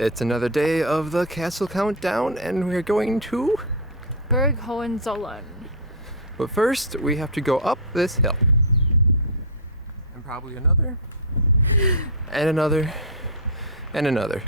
It's another day of the castle countdown, and we're going to Burg Hohenzollern. But first, we have to go up this hill. And probably another. And another. And another.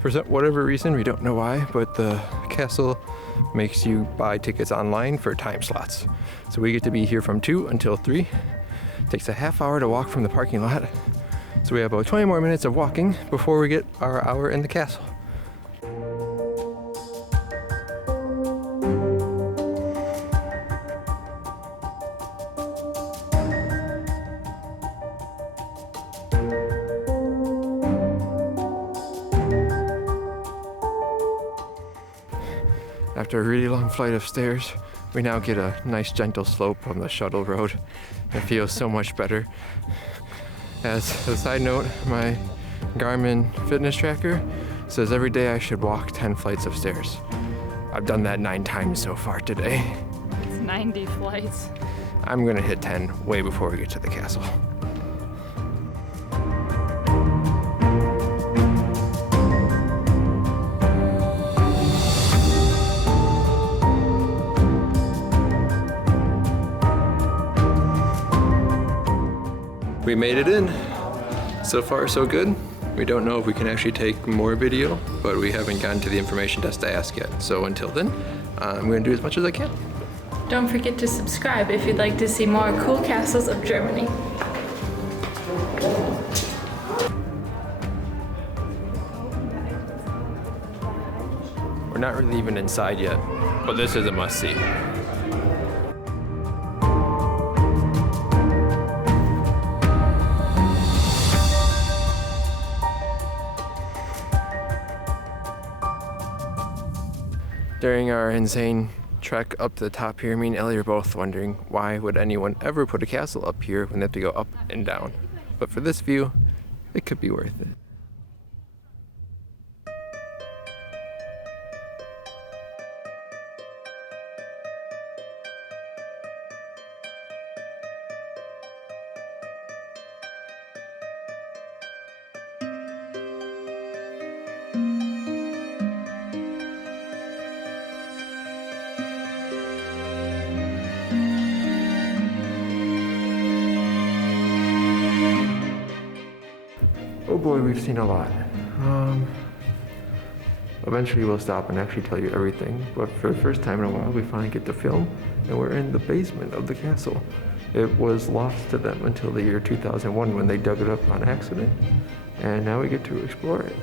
For whatever reason, we don't know why, but the castle makes you buy tickets online for time slots. So we get to be here from 2 until 3. It takes a half hour to walk from the parking lot. So we have about 20 more minutes of walking before we get our hour in the castle. After a really long flight of stairs, we now get a nice gentle slope on the shuttle road. It feels so much better. As a side note, my Garmin fitness tracker says every day I should walk 10 flights of stairs. I've done that 9 times so far today. It's 90 flights. I'm gonna hit 10 way before we get to the castle. We made it in. So far, so good. We don't know if we can actually take more video, but we haven't gotten to the information desk to ask yet. So until then, I'm gonna do as much as I can. Don't forget to subscribe if you'd like to see more cool castles of Germany. We're not really even inside yet, but this is a must-see. During our insane trek up to the top here, me and Ellie are both wondering why would anyone ever put a castle up here when they have to go up and down. But for this view, it could be worth it. Oh boy, we've seen a lot. Eventually we'll stop and actually tell you everything, but for the first time in a while we finally get to film, and we're in the basement of the castle. It was lost to them until the year 2001 when they dug it up on accident, and now we get to explore it.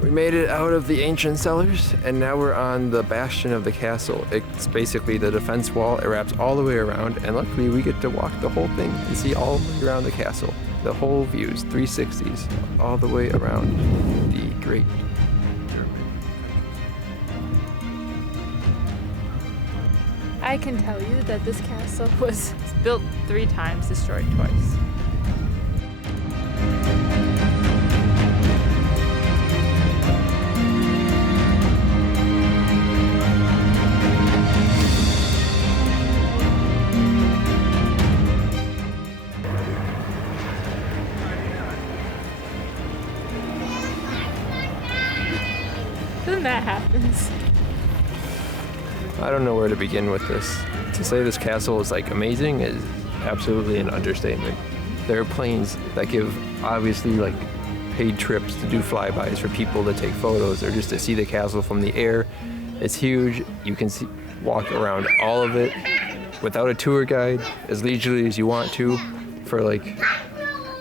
We made it out of the ancient cellars, and now we're on the bastion of the castle. It's basically the defense wall. It wraps all the way around, and luckily we get to walk the whole thing and see all the way around the castle. The whole views, 360s, all the way around the great German. I can tell you that this castle was built 3 times, destroyed twice. happens. I don't know where to begin with this. To say this castle is like amazing is absolutely an understatement. There are planes that give obviously like paid trips to do flybys for people to take photos or just to see the castle from the air. It's huge. You can walk around all of it without a tour guide as leisurely as you want to for like,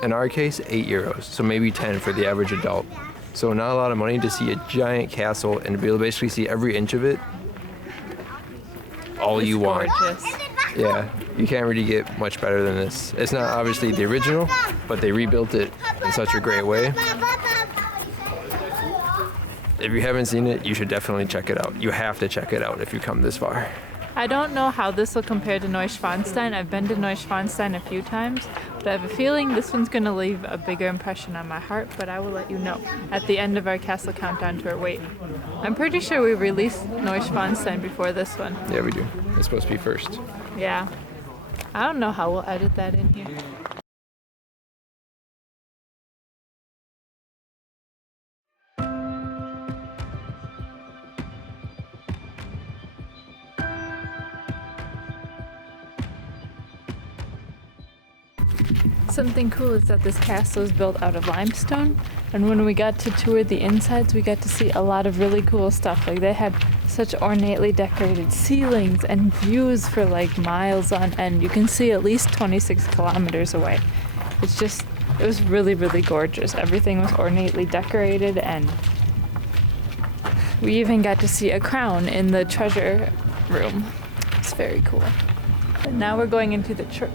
in our case, €8. So maybe 10 for the average adult. So not a lot of money to see a giant castle and to be able to basically see every inch of it. All you want. Gorgeous. Yeah, you can't really get much better than this. It's not obviously the original, but they rebuilt it in such a great way. If you haven't seen it, you should definitely check it out. You have to check it out if you come this far. I don't know how this will compare to Neuschwanstein. I've been to Neuschwanstein a few times, but I have a feeling this one's going to leave a bigger impression on my heart, but I will let you know at the end of our castle countdown tour. Wait, I'm pretty sure we released Neuschwanstein before this one. Yeah, we do. It's supposed to be first. Yeah. I don't know how we'll edit that in here. Something cool is that this castle is built out of limestone, and when we got to tour the insides, we got to see a lot of really cool stuff. Like they had such ornately decorated ceilings and views for like miles on end. You can see at least 26 kilometers away. It was really, really gorgeous. Everything was ornately decorated, and we even got to see a crown in the treasure room. It's very cool. And now we're going into the church.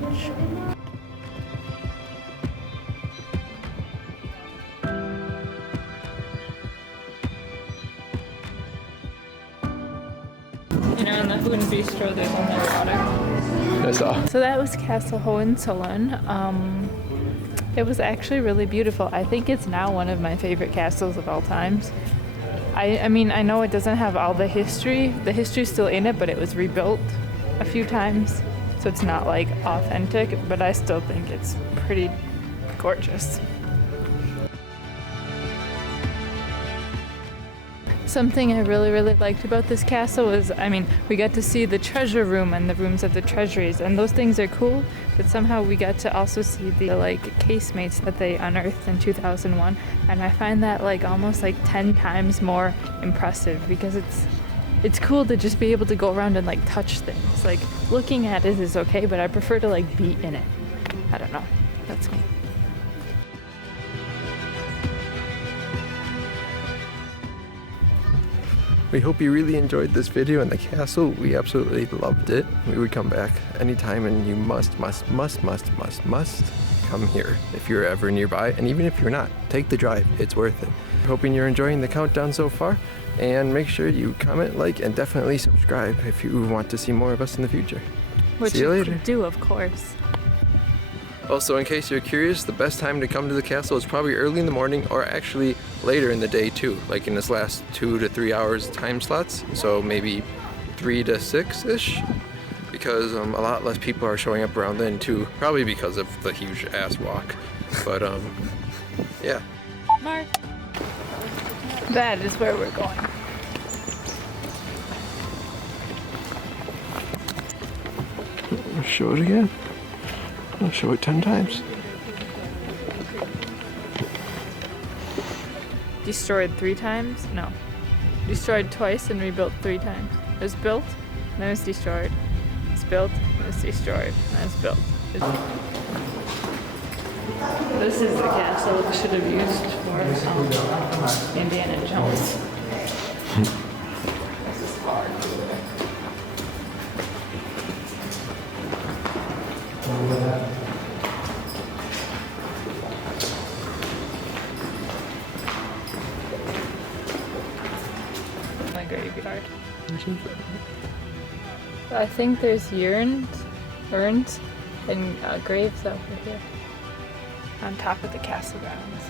And on the food and bistro, there's only water. That's all. So that was Castle Hohenzollern. It was actually really beautiful. I think it's now one of my favorite castles of all times. I mean, I know it doesn't have all the history. The history's still in it, but it was rebuilt a few times. So it's not like authentic, but I still think it's pretty gorgeous. Something I really, really liked about this castle was, I mean, we got to see the treasure room and the rooms of the treasuries, and those things are cool, but somehow we got to also see the like casemates that they unearthed in 2001, and I find that like almost like 10 times more impressive because it's cool to just be able to go around and like touch things. Like looking at it is okay, but I prefer to like be in it. I don't know. That's me. We hope you really enjoyed this video and the castle. We absolutely loved it. We would come back anytime, and you must come here if you're ever nearby. And even if you're not, take the drive. It's worth it. Hoping you're enjoying the countdown so far. And make sure you comment, like, and definitely subscribe if you want to see more of us in the future. Which see you later. Could do, of course. Also, in case you're curious, the best time to come to the castle is probably early in the morning, or actually later in the day too, like in this last 2 to 3 hours time slots. So maybe 3 to 6-ish, because a lot less people are showing up around then too, probably because of the huge ass walk. But yeah. Mark. That is where we're going. Show it again. I'll show it 10 times. Destroyed 3 times? No. Destroyed twice and rebuilt 3 times. It was built, then it was destroyed. It's built, and it was destroyed, and it's built. This is the castle we should have used for Indiana Jones. This is hard. My graveyard. I think there's urns, and graves over here on top of the castle grounds.